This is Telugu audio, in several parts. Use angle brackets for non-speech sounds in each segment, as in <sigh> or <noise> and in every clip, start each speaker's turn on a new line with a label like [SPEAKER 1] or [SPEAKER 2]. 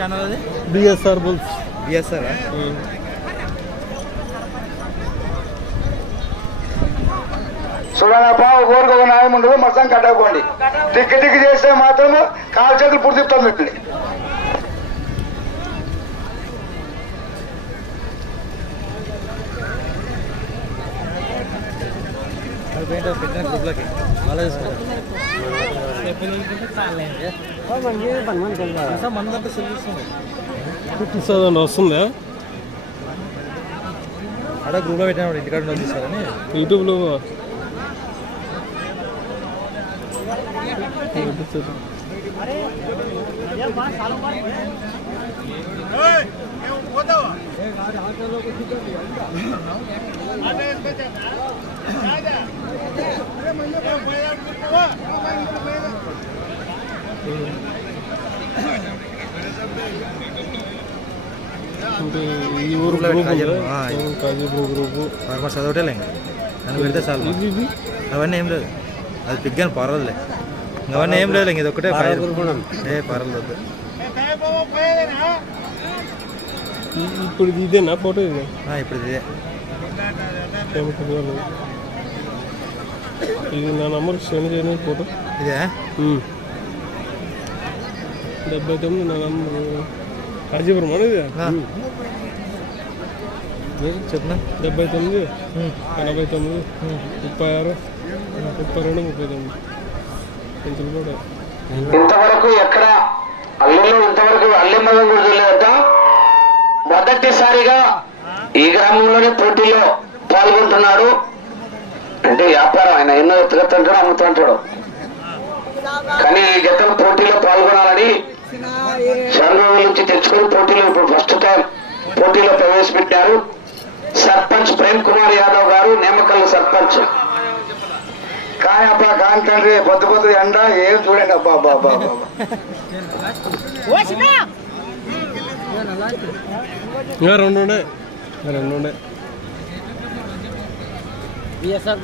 [SPEAKER 1] ఛానల్ అది
[SPEAKER 2] బిఎస్ఆర్ బుల్స్
[SPEAKER 1] బిఎస్ఆర్
[SPEAKER 3] చూడనప్ప ఊరికి ఒక న్యాయం ఉండదు మొత్తం కట్టకపోండి దిక్కు దిక్కు చేస్తే మాత్రం కాలు చేతులు పుడితిస్తాం మిమ్మల్ని
[SPEAKER 1] పెట్టిన గ్రూప్లోకి అలా సెల్లిస్తుంది
[SPEAKER 2] చూస్తుందండి వస్తుందా?
[SPEAKER 1] ఆడ గ్రూప్లో పెట్టినప్పుడు ఇంటికాడ తీసుకోవాలని
[SPEAKER 2] యూట్యూబ్లో అంటే ఈ ఊరు కాజీపూర్ గ్రూపు
[SPEAKER 1] ఫార్మర్స్ చదవటేలే అని పెడితే చాలు అవన్నీ ఏం లేదు అది పిగ్గాను పర్వాలే అవన్నీ ఏం లేదు ఇది ఒకటే ఏ పర్వాలేదు
[SPEAKER 2] ఇప్పుడు ఇదేనా? ఫోటో ఇది?
[SPEAKER 1] ఇప్పుడు ఇదే.
[SPEAKER 2] ఇది నా నంబర్ సెండ్ చేయని ఫోటో.
[SPEAKER 1] ఇదే.
[SPEAKER 2] డెబ్బై తొమ్మిది నా నంబర్ కాజీపురం అనేది?
[SPEAKER 1] చెప్తున్నా
[SPEAKER 2] డెబ్బై తొమ్మిది. ఎనభై తొమ్మిది. ముప్పై ఆరు. ముప్పై రెండు ముప్పై తొమ్మిది. కొంచెం కూడా.
[SPEAKER 3] ఇంతవరకు ఎక్కడ అల్లెలో ఇంతవరకు అల్లె మగం కూడా చూడలేదట మొదటిసారిగా ఈ గ్రామంలోనే పోటీలో పాల్గొంటున్నాడు. అంటే వ్యాపారం ఆయన ఎన్నో ఎత్తుగత్తుంటాడు అమ్ముతుంటాడు. కానీ ఈ జతం పోటీలో పాల్గొనాలని రోజుల నుంచి తెచ్చుకొని పోటీలో ఇప్పుడు ఫస్ట్ టైం పోటీలో ప్రవేశపెట్టారు. సర్పంచ్ ప్రేమ్ కుమార్ యాదవ్ గారు నేమకల్ సర్పంచ్. కానీ అబ్బా కాని తండ్రి పొద్దు పొద్దు ఎండ ఏం చూడండి అబ్బా అబ్బా అబ్బా అబ్బా.
[SPEAKER 2] రెండు రెండు ఉండే.
[SPEAKER 1] బిఎస్ఆర్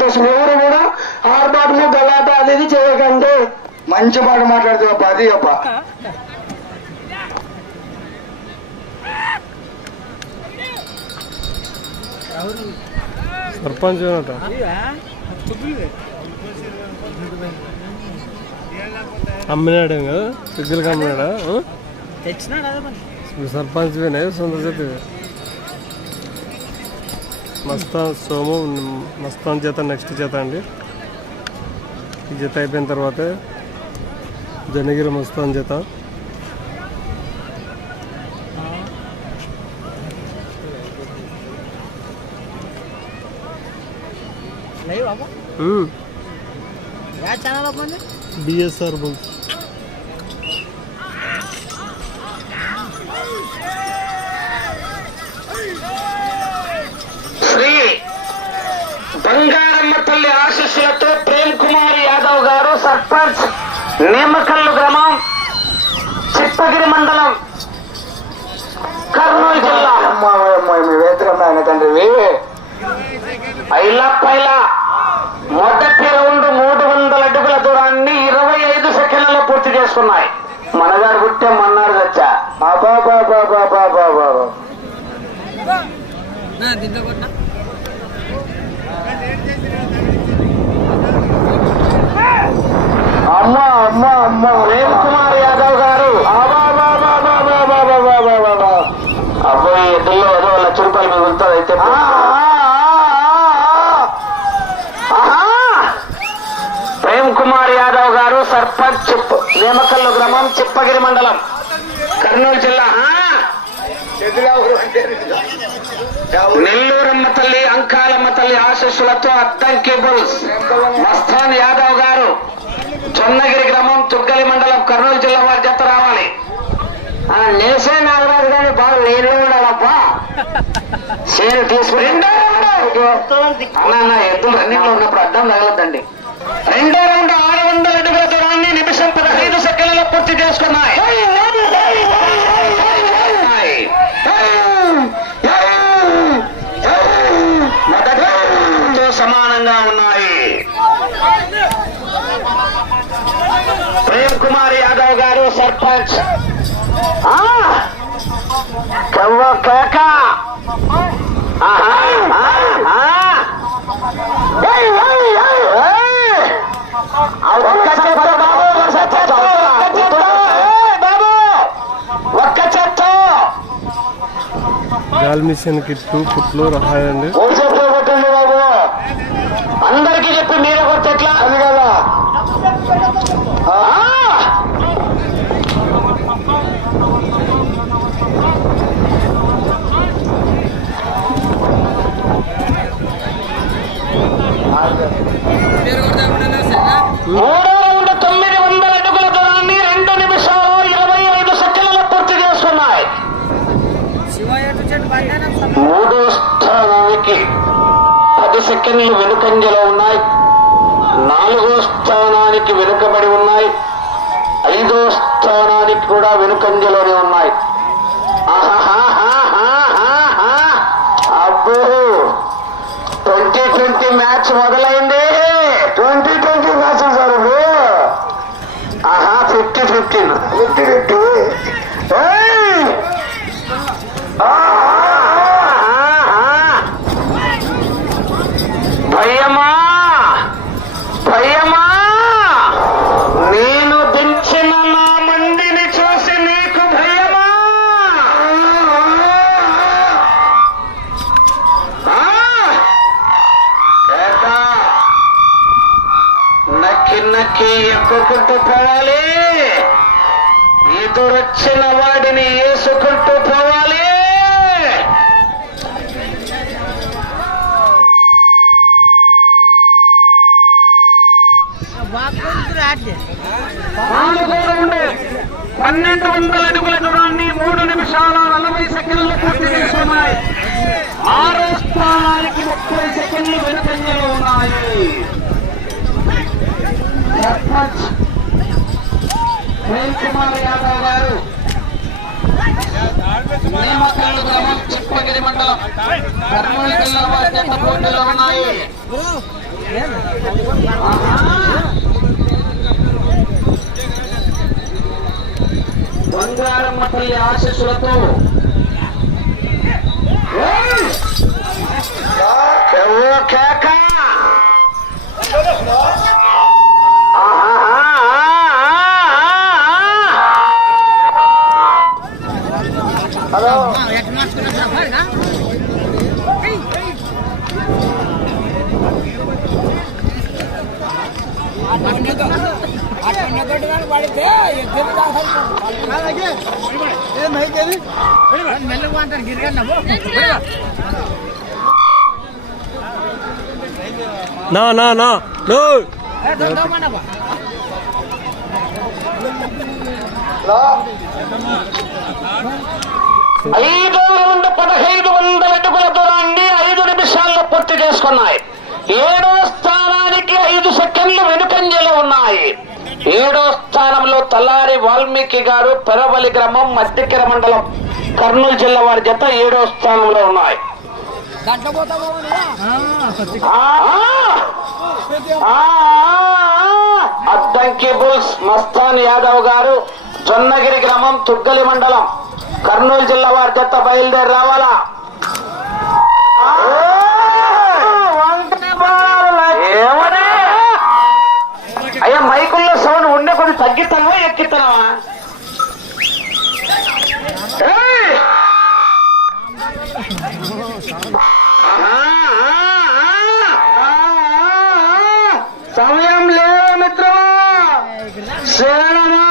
[SPEAKER 3] సంతోషం. ఎవరు కూడా ఆర్పాటము గలాట అది ఇది చేయకండి. మంచి మాట మాట్లాడుతూ అప్ప అది అప్ప.
[SPEAKER 2] సర్పంచ్ అమ్మినాడే కదా? సిగ్గులకి అమ్మినాడా సర్పంచ్ సొంత చేతి మస్తాన్ సోము మస్తాన్ చేత నెక్స్ట్ చేత అండి. ఈ జత అయిపోయిన తర్వాత జనగిరి మస్తాన్
[SPEAKER 1] అవ్వండి
[SPEAKER 2] బిఎస్ఆర్ బుల్స్.
[SPEAKER 3] బంగారమ్మ తల్లి ఆశీస్సులతో ప్రేమ్ కుమార్ యాదవ్ గారు సర్పంచ్ నేమకల్లు గ్రామం చిత్తగిరి మండలం కర్నూలు జిల్లా. తండ్రి ఐలా పైలా మొదటి రౌండ్ మూడు వందల అడుగుల దూరాన్ని ఇరవై ఐదు సెకండ్లలో పూర్తి చేసుకున్నాయి. మనగారు పుట్టే మన్నారు వచ్చా. బాబా బాబా బాబా బాబా
[SPEAKER 1] నా దీంట్లో కొట్టినా
[SPEAKER 3] అమ్మ అమ్మ అమ్మ ప్రేమ్ కుమార్ యాదవ్ గారు అబ్బాయి ఎద్దుల్లో ఏదో లక్ష రూపాయలు మిగులుతుంది అయితే ప్రేమ్ కుమార్ యాదవ్ గారు సర్పంచ్ నేమకల్లు గ్రామం చిప్పగిరి మండలం కర్నూలు జిల్లా? నెల్లూరమ్మ తల్లి అంకాలమ్మ తల్లి ఆశస్సులతో అద్దంకి బుల్స్ మస్తాన్ యాదవ్ గారు చొన్నగిరి గ్రామం తుగ్గలి మండలం కర్నూలు జిల్లా వారి జత రావాలి లేచే నాగరాజు గారి బాగా లేని ఉండాలబ్బా సేను తీసుకుని అన్న ఎద్దులు రన్నింగ్లో ఉన్నప్పుడు అడ్డం తగలద్దండి రెండో రౌండ్ ఆరు వందల అడుగుల దూరాన్ని నిమిషం పదహైదు సెకండ్లలో పూర్తి చేసుకున్నాయి సమానంగా ఉన్నాయి ప్రేమ్ కుమార్ యాదవ్ గారు సర్పంచ్ కవ్వ కేక ఒక్క చెత్త బాబు, ఒక్క చెత్త!
[SPEAKER 2] గాలి మిషన్ కిట్టు పుట్లూరు హాయ్
[SPEAKER 3] వెనుకంజలోనే ఉన్నాయి. అబ్బో! ట్వంటీ ట్వంటీ మ్యాచ్ మొదలైంది. ట్వంటీ ట్వంటీ మ్యాచ్ సార్ ఇప్పుడు ఆహా ఫిఫ్టీ ఫిఫ్టీన్ ఫిఫ్టీ ఫిఫ్టీ. పన్నెండు వందల అడుగుల దూరాన్ని మూడు నిమిషాల నలభై సెకండ్లు పూర్తి చేసుకున్నాయి ఆరో స్థానానికి ముప్పై సెకండ్లు వెనుకంజలో ఉన్నాయి. సర్పంచ్ ప్రేమ్ కుమార్ యాదవ్ గారు. నియామకాలు గ్రామం చిప్పగిరి మండలం. కర్నూలు జిల్లా వారి పోటీలో ఉన్నాయి. బంగారమ్మ తల్లి ఆశీస్సులతో ఏయ్! కేవో కేక హలో
[SPEAKER 4] పడితే మెల్లగా అంటారు గిరిగన్న
[SPEAKER 2] నా నా నా. నో.
[SPEAKER 3] ఐదో పదహైదు వందల అడుగుల దూరాన్ని ఐదు నిమిషాల్లో పూర్తి చేసుకున్నాయి. ఏడో స్థానానికి ఐదు సెకండ్లు వెనుకంజలో ఉన్నాయి. ఏడో స్థానంలో తలారి వాల్మీకి గారు పెరవలి గ్రామం మధ్యకిర మండలం కర్నూలు జిల్లా వారి జత ఏడో స్థానంలో ఉన్నాయి! అద్దంకి బుల్స్ మస్తాన్ యాదవ్ గారు జొన్నగిరి గ్రామం తుగ్గలి మండలం కర్నూలు జిల్లా వారి జత బయలుదేరి రావాలా? తగ్గిస్తాము ఎక్కిస్తామా సమయం లేదు మిత్రమా. శరణమా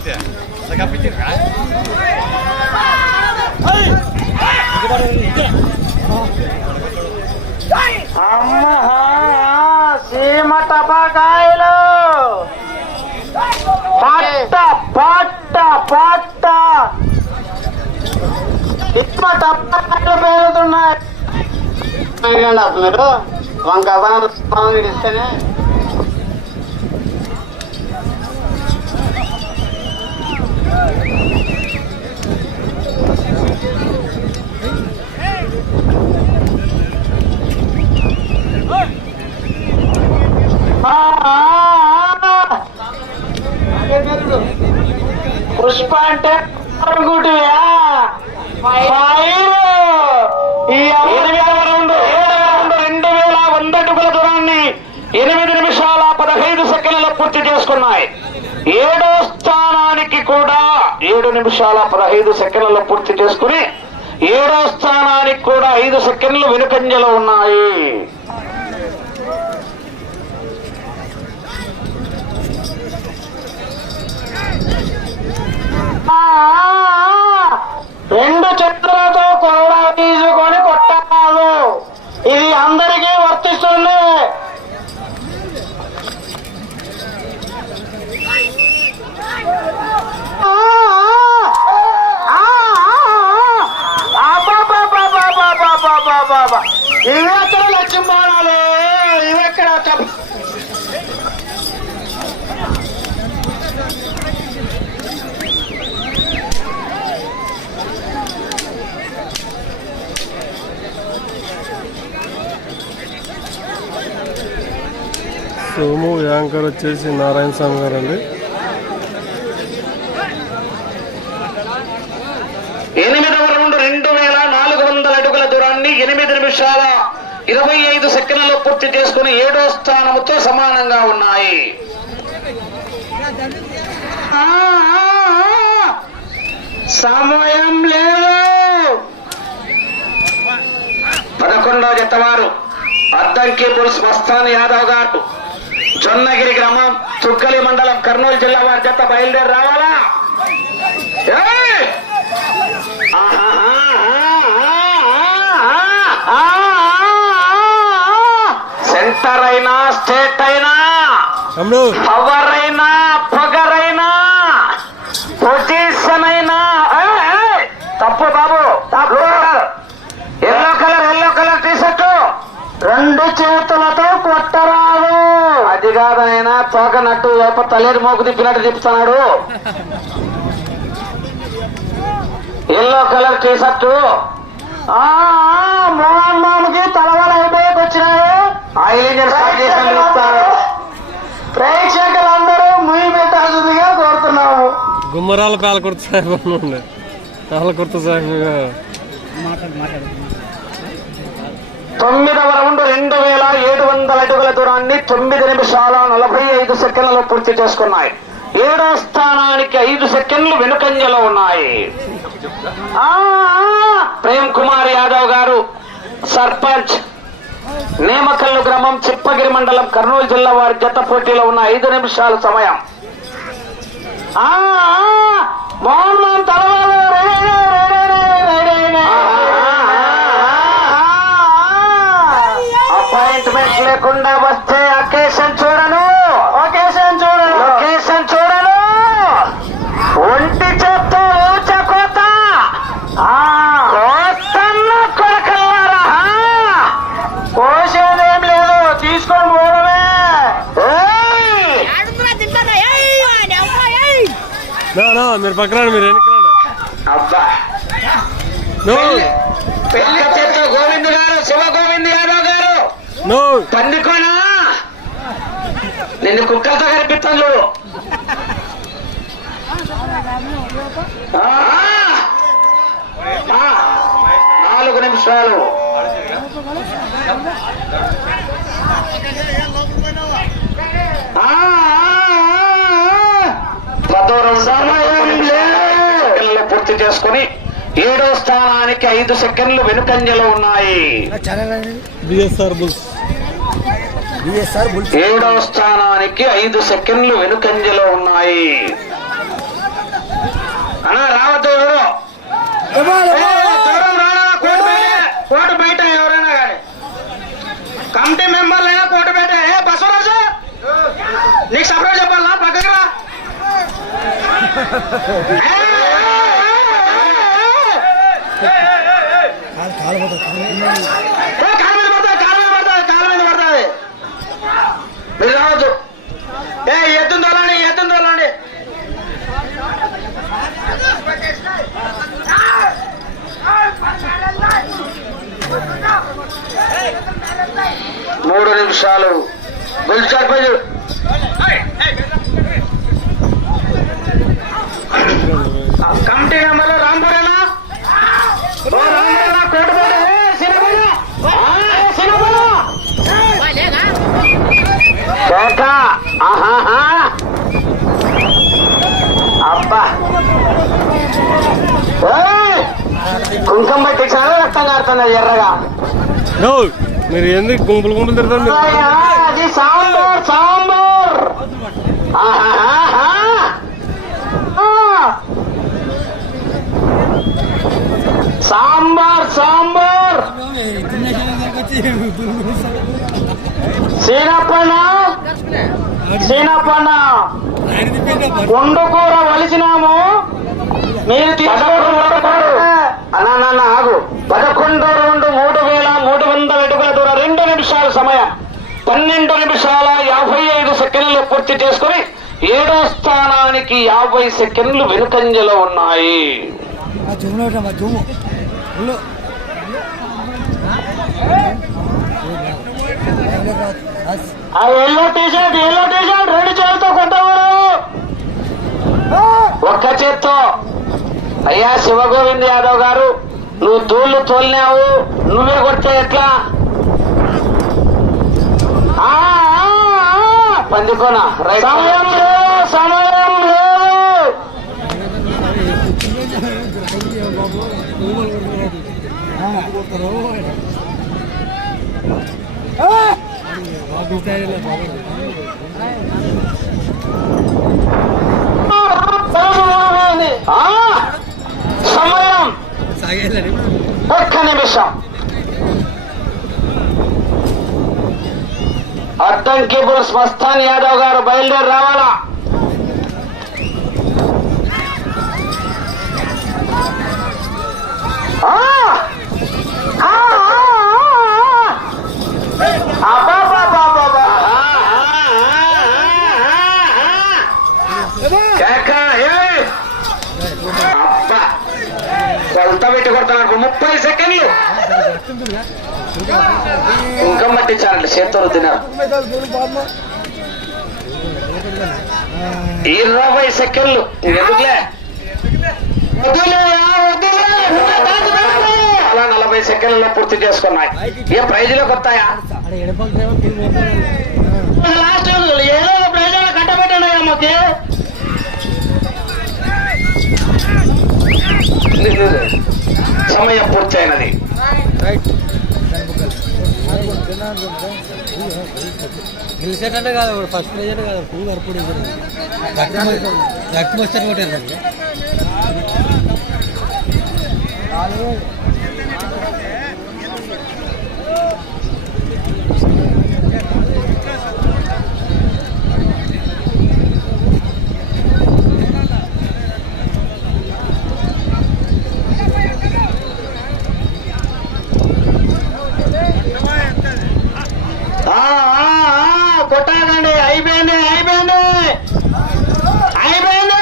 [SPEAKER 1] చెట్టు రూపాయలు
[SPEAKER 3] సీమ టపాకాయలు పట్ట పట్ట పట్ట సీమ టపాకాయలు పేరుతున్నాయి మీరు వంకాయ ఇస్తేనే పుష్ప అంటే రెండు వేల వంద అడుగుల దూరాన్ని ఎనిమిది నిమిషాల పదహైదు సెకండ్లలో పూర్తి చేసుకున్నాయి. ఏడో స్థానానికి కూడా ఏడు నిమిషాల పదహైదు సెకండ్లలో పూర్తి చేసుకుని ఏడో స్థానానికి కూడా ఐదు సెకండ్లు వెనుకంజలో ఉన్నాయి. రెండు చెట్లతో కొరడ తీసుకొని కొట్టాలు ఇది అందరికీ వర్తిస్తుంది. ఇవి ఎక్కడ లక్ష్యం పోవాలి ఇవి ఎక్కడ
[SPEAKER 2] సోము యాంకర్ వచ్చేసి నారాయణ స్వామి గారు అండి
[SPEAKER 3] ఎనిమిదవ రౌండ్ రెండు వేల నాలుగు వందల అడుగుల దూరాన్ని ఎనిమిది నిమిషాల ఇరవై ఐదు సెకండ్లలో పూర్తి చేసుకుని ఏడో స్థానముతో సమానంగా ఉన్నాయి. సమయం లేదు. పదకొండవ జతవారు అద్దంకి పులుసు మస్తాన్ యాదవ్ గారు. జొన్నగిరి గ్రామం తుగ్గలి మండలం కర్నూలు జిల్లా వారి జత బయలుదేరి రావాలా! సెంటర్ అయినా స్టేట్ అయినా పవర్ అయినా పొగర్ అయినా పొజిషన్ అయినా తప్పు బాబు yellow colour yellow colour T shirt రెండు చేతులతో అది కాదైనా తోకనట్టు లేకపోతే తలేరు మోకు తిప్పినట్టు తిప్పుతున్నాడు. Yellow colour T shirt Mohan మామకి తలవాళ్ళు అయిపోయాక వచ్చినాయి. ఆయిల్ ఇంజన్ స్టార్ట్ ప్రేక్షకులందరూ ముయి పెట్టాల్సిందిగా కోరుతున్నాము.
[SPEAKER 2] గుమ్మరాల పాలకుర్త సాహెబ్ అని ఉండే పాలకుర్త సాహెబ్
[SPEAKER 3] తొమ్మిదవ రౌండ్ రెండు వేల ఏడు వందల అడుగుల దూరాన్ని తొమ్మిది నిమిషాల నలభై ఐదు సెకండ్లలో పూర్తి చేసుకున్నాయి. ఏడో స్థానానికి ఐదు సెకండ్లు వెనుకంజలో ఉన్నాయి. ఆ, ప్రేమ్ కుమార్ యాదవ్ గారు సర్పంచ్ నేమకల్లు గ్రామం చిప్పగిరి మండలం కర్నూలు జిల్లా వారి జత పోటీలో ఉన్న ఐదు నిమిషాల సమయం. ఆ, మోహన్ మోహన్
[SPEAKER 2] మీరు పక్కన మీరు
[SPEAKER 3] అబ్బా. పెళ్ళి గోవింద్ గారు శివ గోవింద్ యాదవ్ గారు.
[SPEAKER 2] నో.
[SPEAKER 3] పండుకోనా? నిన్ను కుక్కలతో కనిపిస్తాను చూడు. నాలుగు నిమిషాలు. ఆ, పదో సమయం సెకండ్లు పూర్తి చేసుకుని ఏడో స్థానానికి ఐదు సెకండ్లు వెనుకంజలో ఉన్నాయి. ఏడవ స్థానానికి ఐదు సెకండ్లు వెనుకంజలో ఉన్నాయి. అన్నా రావద్దు ఎవరు? కోటు బయట, కోటు బయట ఎవరైనా కానీ. కమిటీ మెంబర్లైనా కోటు బయట. ఏ బసవరాజు? నీకు సపరేట్ చెప్పాలా? పక్కకి రా <laughs> ఏ, ఏ, ఏ, ఏ, ఏ. ఏ, కాలు మీద పడుతుంది కాలు మీద పడుతుంది కాలు మీద పడుతుంది మీరు రావద్దు. ఏ ఎత్తుని తోలండి ఎత్తుని తోలండి. మూడు నిమిషాలు. గుల్చార్ పై కమిటీ మెంబర్లు రాంపురేనా? అబ్బా! కుంకుమ పట్టించారు రక్తం కారుతున్నది ఎర్రగా
[SPEAKER 2] మీరు ఎందుకు గుంపులు గుంపులు తిరుగుతారు
[SPEAKER 3] అది సాంబార్ సాంబార్ ఆహాహాహా. ఆ. సాంబార్ సాంబార్. సీనప్పన్న సీనప్పన్న. వండుకూర వలిసినాము మీరు తీసుకోవడం అన్నా నాన్న ఆగు. పదకొండు రెండు మూడు వేల మూడు వందల అడుగుల దూరం. రెండు నిమిషాల సమయం. పన్నెండు నిమిషాల యాభై ఐదు సెకండ్లు పూర్తి చేసుకుని ఏడో స్థానానికి యాభై సెకండ్లు వెనుకంజలో ఉన్నాయి. ఆ ఎల్లో టీషర్ట్ ఎల్లో టీషర్ట్ రెండు చేతులతో కొట్టవారు ఒక్క చేత్తో. అయ్యా శివగోవింద్ యాదవ్ గారు నువ్వు తూళ్ళు తోలినావు. నువ్వే కొడితే ఎట్లా? పందికోనా సమయం సమయం లేదు ఆ, సమయం ఒక్క నిమిషం అద్దంకి బుల్స్ మస్తాన్ యాదవ్ గారు బయలుదేరి రావాలా ఆ! ఆ, ఆ, ఆ, ఆ. అబ్బబ్బబ్బబ్బబ్బ. ఆ, ఆ, ఆ, ఆ, ఆ. కేక, ఏయ్. అబ్బా కొలత పెట్టి కొడతాను సెకండ్లు ఇంకా తినారు ఇరవై సెకండ్లు. ఎందుకులే. అలా నలభై సెకండ్లలో పూర్తి చేసుకున్నాయి. ఏ ప్రైజ్లోకి వస్తాయా? లాస్ట్ ఏదో ప్రైజ్ అమ్మకి సమయం పూర్తయినది.
[SPEAKER 5] గెలిచేటట్టే కాదు ఫస్ట్ ప్రైజ్ కాదు ఫుల్ వరకు రక్తం వస్తారు కొట్టారు
[SPEAKER 3] ఆ, ఆ, ఆ, అయిపోయింది అయిపోయింది. అయిపోయింది.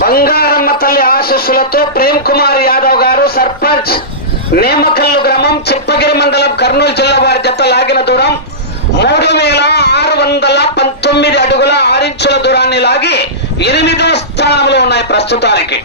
[SPEAKER 3] బంగారమ్మ తల్లి ఆశీస్సులతో ప్రేమ్ కుమార్ యాదవ్ గారు సర్పంచ్ నేమకల్లు గ్రామం చిప్పగిరి మండలం కర్నూలు జిల్లా వారి జత లాగిన దూరం మూడు వేల ఆరు వందల పంతొమ్మిది అడుగుల ఆరించుల దూరాన్ని లాగి ఎనిమిదో స్థానంలో ఉన్నాయి ప్రస్తుతానికి.